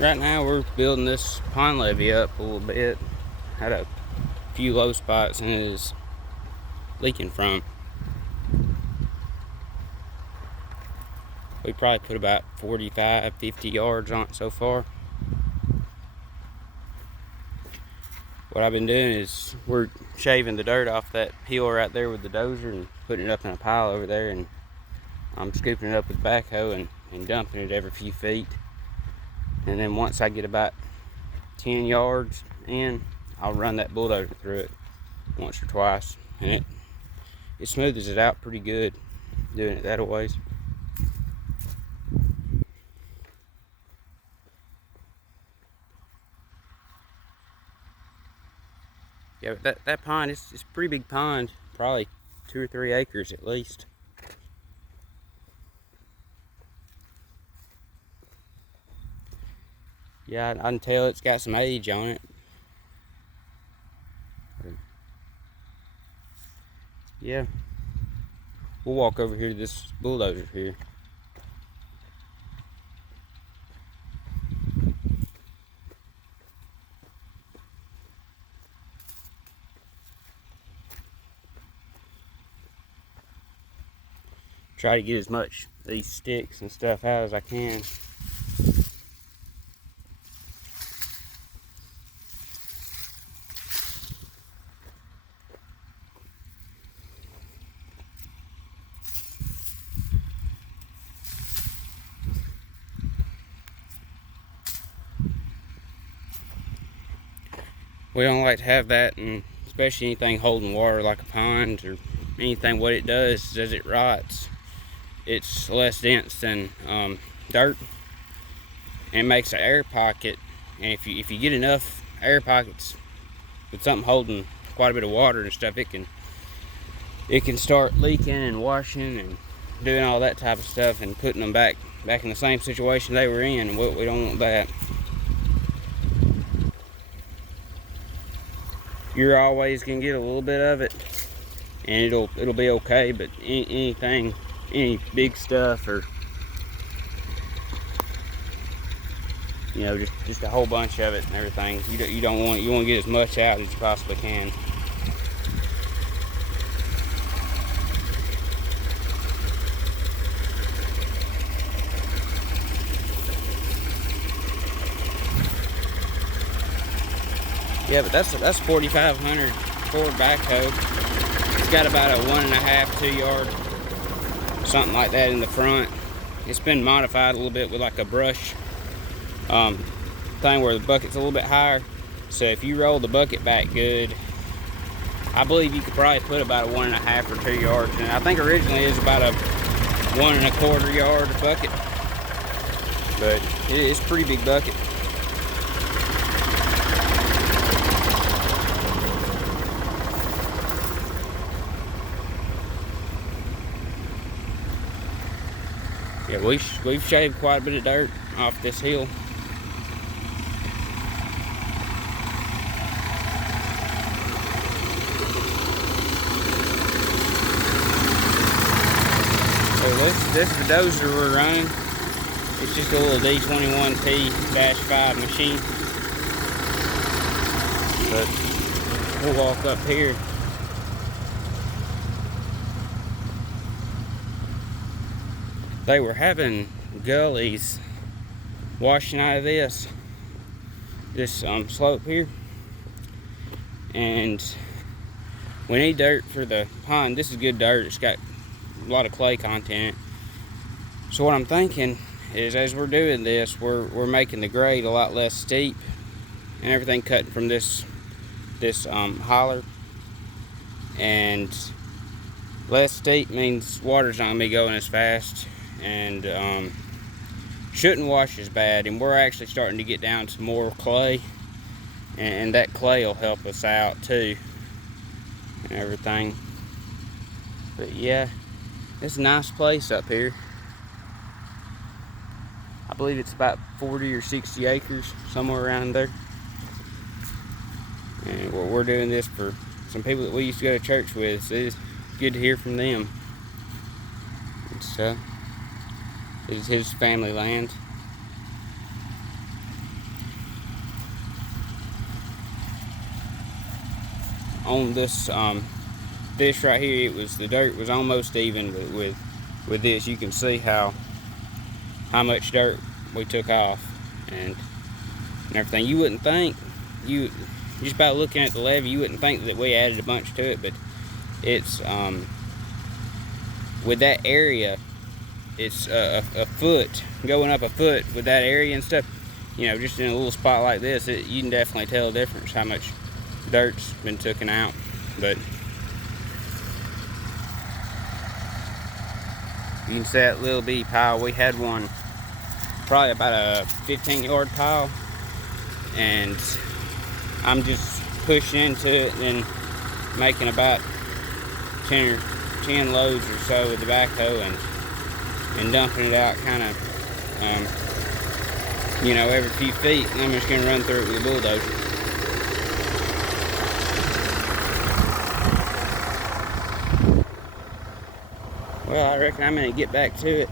Right now we're building this pond levee up a little bit. Had a few low spots and it is leaking from. We probably put about 45, 50 yards on it so far. What I've been doing is we're shaving the dirt off that hill right there with the dozer and putting it up in a pile over there, and I'm scooping it up with the backhoe and dumping it every few feet. And then once I get about 10 yards in, I'll run that bulldozer through it once or twice, and it smooths it out pretty good doing it that ways. Yeah, but that pond, it's a pretty big pond, probably 2 or 3 acres at least. Yeah, I can tell it's got some age on it. Yeah, we'll walk over here to this bulldozer here. Try to get as much of these sticks and stuff out as I can. We don't like to have that, and especially anything holding water like a pond or anything. What it does is as it rots, it's less dense than dirt, and it makes an air pocket. And if you get enough air pockets with something holding quite a bit of water and stuff, it can start leaking and washing and doing all that type of stuff and putting them back in the same situation they were in. We don't want that. You're always gonna get a little bit of it, and it'll be okay. But any big stuff, or just a whole bunch of it and everything, you want to get as much out as you possibly can. Yeah, but that's 4,500 Ford backhoe. It's got about a 1.5, 2 yard, something like that in the front. It's been modified a little bit with like a brush thing where the bucket's a little bit higher. So if you roll the bucket back good, I believe you could probably put about a 1.5 or 2 yards. And I think originally it was about a 1.25 yard bucket, but it's a pretty big bucket. Yeah, we've shaved quite a bit of dirt off this hill. So this is the dozer we're running. It's just a little D21T-5 machine. But we'll walk up here. They were having gullies washing out of this slope here, and we need dirt for the pond. This is good dirt. It's got a lot of clay content. So what I'm thinking is, as we're doing this, we're making the grade a lot less steep and everything, cutting from this holler. And less steep means water's not gonna be going as fast, and shouldn't wash as bad. And we're actually starting to get down to more clay, and that clay will help us out too and everything. But yeah, it's a nice place up here. I believe it's about 40 or 60 acres, somewhere around there. And we're doing this for some people that we used to go to church with, so it's good to hear from them. It's his family land. on this this right here, the dirt was almost even with this. You can see how much dirt we took off and everything. You wouldn't think, just by looking at the levee, you wouldn't think that we added a bunch to it, but it's with that area, it's a foot, going up a foot with that area and stuff. You know, just in a little spot like this, you can definitely tell the difference, how much dirt's been taken out. But you can see that little bitty pile. We had one probably about a 15-yard pile, and I'm just pushing into it and making about 10 loads or so with the backhoe and dumping it out kind of you know, every few feet, and I'm just going to run through it with a bulldozer. Well, I reckon I'm going to get back to it.